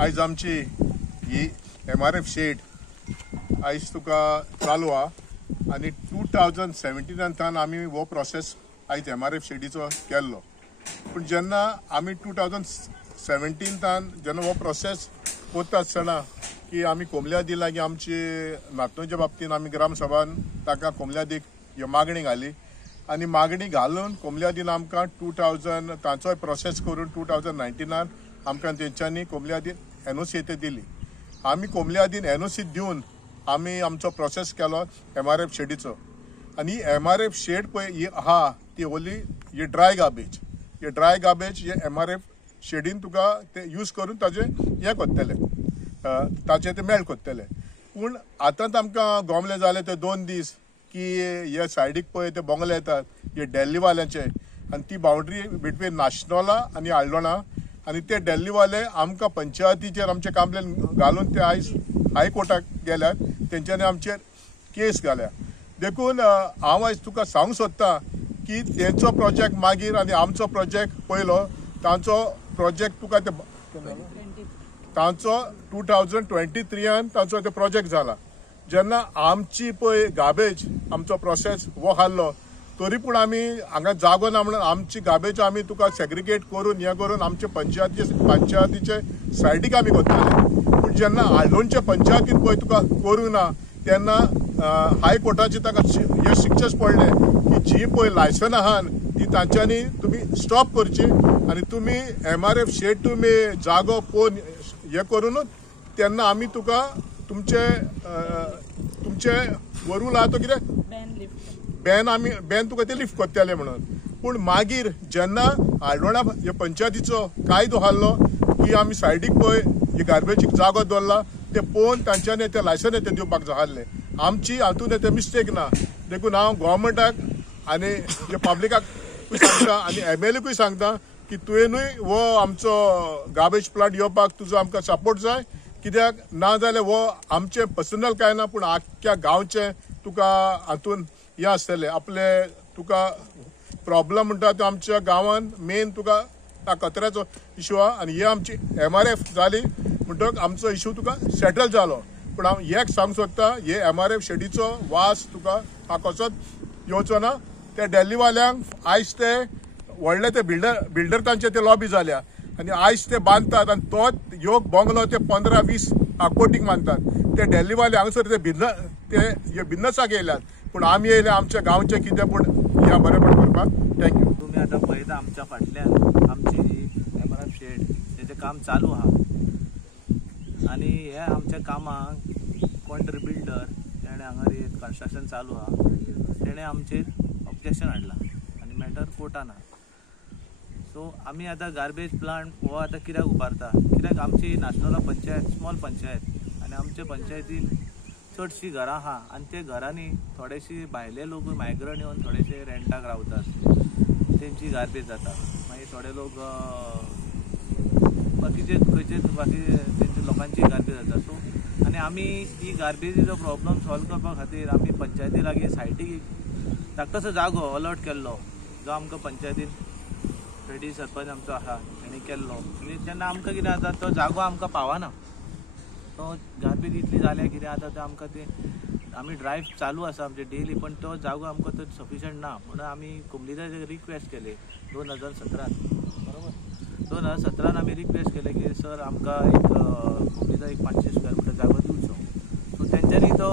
आयज आमची ही MRF shade आयज तुका चालू आहा आनी 2017 आमी हो प्रोसेस आयज MRF शेडीचो केल्लो. पूण जेन्ना आमी 2017 जेन्ना हो प्रोसेस करता आसतना की आमी कोंबल्या लागीं आमची नातूंच्या बाबतीन आमी ग्रामसभान ताका कोंबल्या ह्यो मागणी घाली आनी मागणी घालून कोंबल्या आमकां 2000 तांचोय प्रोसेस करून 2019 आमकां तेंच्यांनी कोंबल्या NOC दिली. आमी कोंबल्या NOC दिवन आमी आमचो प्रोसेस केलो MRF शेडीचो. आनी MRF शेड पळय ही आहा ती ओन्ली ही ड्राय गार्बेज हे MRF शेडीन तुका ते यूज करून ताजे हे कोत्तले ताचे ते मेळ कोत्तले. पूण आतां आमकां गोमले जाले ते 2 दीस की हे सायडीक पळय ते बोंगले येतात हे दिल्लीवाल्यांचे आनी ती बाउंड्री बिटवीन नाशनोला आनी आल्दोणा आनी ते दिल्लीवाले आमकां पंचायतीचेर आमचे कंप्लेन घालून ते आयज हायकोर्टाक गेल्यात. तेंच्यांनी आमचेर केस घाल्या. देखून हांव आयज तुका सांगूंक सोदतां की तेंचो प्रोजेक्ट मागीर आनी आमचो प्रोजेक्ट पयलो तांचो प्रोजेक्ट तुका ते तांचो 2023 तांचो ते प्रोजेक्ट जाला. जेन्ना आमची पळय गार्बेज आमचो प्रोसेस हो हाल्लो तरी पूण आमी हांगा जागो ना म्हणून आमची गार्बेज आमी तुका सेग्रिगेट करून हे करून आमचे पंचायतीचे सायडीक आमी करताले. पूण जेन्ना आल्दोणचे पंचायतीन पळय तुका करूं ना तेन्ना हायकोर्टाचे ताका हे शिक्षेच पडले की जी पळय लायसन आहान ती तांच्यांनी तुमी स्टॉप करची आनी तुमी MRF शेड तुमी जागो पळोवन हे करूनच तेन्ना आमी तुका तुमचे वरूल आहा तो कितें बॅन तुका ते लिफ्ट कोत्तले म्हणून. पूण मागीर जेन्ना आल्दोणा हे पंचायतीचो कायदो हाल्लो की आमी सायडीक पळय ही गार्बेजीक जागो दवरला ते पळोवन तांच्यांनी ते लायसन ते दिवपाक जाय. आमची हातून ते मिस्टेक ना. देखून हांव गोवोरमेंटाक आनी हे पब्लिकाक सांगता आनी MLAकूय सांगता की तुवेंनूय हो आमचो गार्बेज प्लांट येवपाक तुजो आमकां सपोर्ट जाय. कित्याक ना जाल्यार हो आमचे पर्सनल काय ना पूण आख्ख्या गांवचे तुका हातून हे आसतले आपले तुका प्रॉब्लम म्हणटा तो आमच्या गांवान मेन तुका कचऱ्याचो इशू आहा आनी हे आमची MRF जाली म्हणटकच आमचो इशू तुका सेटल जालो. पूण हांव एक सांगूंक सोदता हे MRF शेडीचो वास तुका कसोच येवचो ना. ते दिल्लीवाल्यांक आयज ते व्हडले ते बिल्डर तांचे ते लॉबी जाल्या आनी आयज ते बांदतात आनी तोच ह्यो बंगलो ते 15-20 कोटीक बांदतात. ते दिल्लीवाले हांगसर ते बिजनसाक येयल्यात पूण आमी येयले आमच्या गांवचे कितें पूण ह्या बरेपण करपाक. थँक्यू. तुम्ही आता पळयता आमच्या फाटल्यान आमची MRF शेड तेजें काम चालू आहा आनी हे आमच्या कामाक कोण तरी बिल्डर तेणें हांगा कन्स्ट्रक्शन चालू आहा तेणें आमचेर ऑब्जेक्शन हाडला आनी मॅटर कोर्टान आहा. सो आमी आतां गार्बेज प्लांट हो आतां कित्याक उबारता कित्याक आमची नाशनोला पंचायत स्मॉल पंचायत आनी आमच्या पंचायतीन चडशीं घरां आहा आनी ते घरांनी थोडेशे भायले लोक मायग्रंट येवन थोडेशे रेंटाक रावतात तेंची गार्बेज जाता. मागीर थोडे लोक बाकीचे तेंच्या लोकांची गार्बेज जाता. सो आनी आमी ही गार्बेजीचो प्रॉब्लम सॉल्व करपा खातीर आमी पंचायती लागीं सायटीक धाकटोसो जागो अलॉट केल्लो जो आमकां पंचायतीन रेडी सरपंच आमचो आहा तेणी केल्लो. आनी जेन्ना आमकां कितें जाता तो जागो आमकां पावना तो गार्बेज इतली जाल्या कितें जाता ते आमकां ते आमी ड्रायव चालू आसा आमचे डेली पण तो जागो आमकां तो सफिशंट ना म्हणून आमी कोंबलीदाचे रिक्वेस्ट केले 2017 बरोबर 2017 आमी रिक्वेस्ट केले की सर आमकां एक कोंबलीदा एक 500 स्क्वेअर फूट जागो दिवचो. सो तेंच्यांनी तो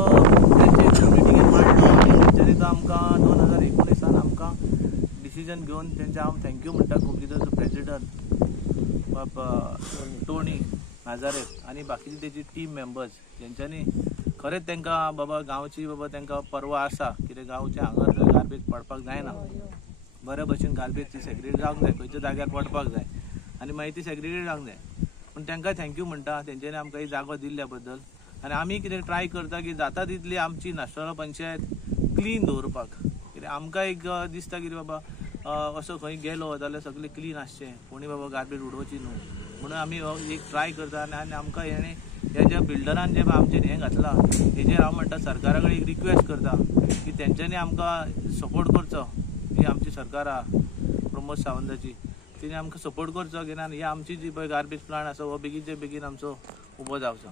तेंचे मिटिंगेन मांडलो आनी तेंच्यांनी तो आमकां 2019 आमकां डिसिजन घेवन तेंचे हांव थँक्यू म्हणटा कोंबलीदाचो प्रेसिडेंट टोनी नाजारेथ आनी बाकीचे तेजी टीम मेंबर्स जेंच्यांनी खरेंच तांकां बाबा गांवची बाबा तांकां परवा आसा कितें गांवचे हांगा गार्बेज पडपाक जायना बरे भशेन गार्बेज ती सेग्रिगेट जावंक जाय खंयच्या जाग्यार पडपाक जाय आनी मागीर ती सेग्रिगेट जावंक जाय. पूण तांकां थँक्यू म्हणटा तेंच्यांनी आमकां ही जागो दिल्ल्या बद्दल आनी आमी कितें ट्राय करता की जाता तितली आमची नाशनल पंचायत क्लीन दवरपाक. कित्याक आमकां एक दिसता की बाबा असो खंय गेलो जाल्यार सगळें क्लीन आसचें कोणी बाबा गार्बेज उडोवची न्हू म्हणून आमी एक ट्राय करता आनी आमकां हेणें हे ज्या बिल्डरान जे आमचेर हें घातलां हेजेर हांव म्हणटा सरकारा कडेन एक रिक्वेस्ट करता की तेंच्यांनी आमकां सपोर्ट करचो. ही आमची सरकार आहा प्रमोद सावंताची तिने आमकां सपोर्ट करचो कित्याक ही आमची जी पळय गार्बेज प्लांट आसा हो बेगीचे बेगीन आमचो उबो जावचो.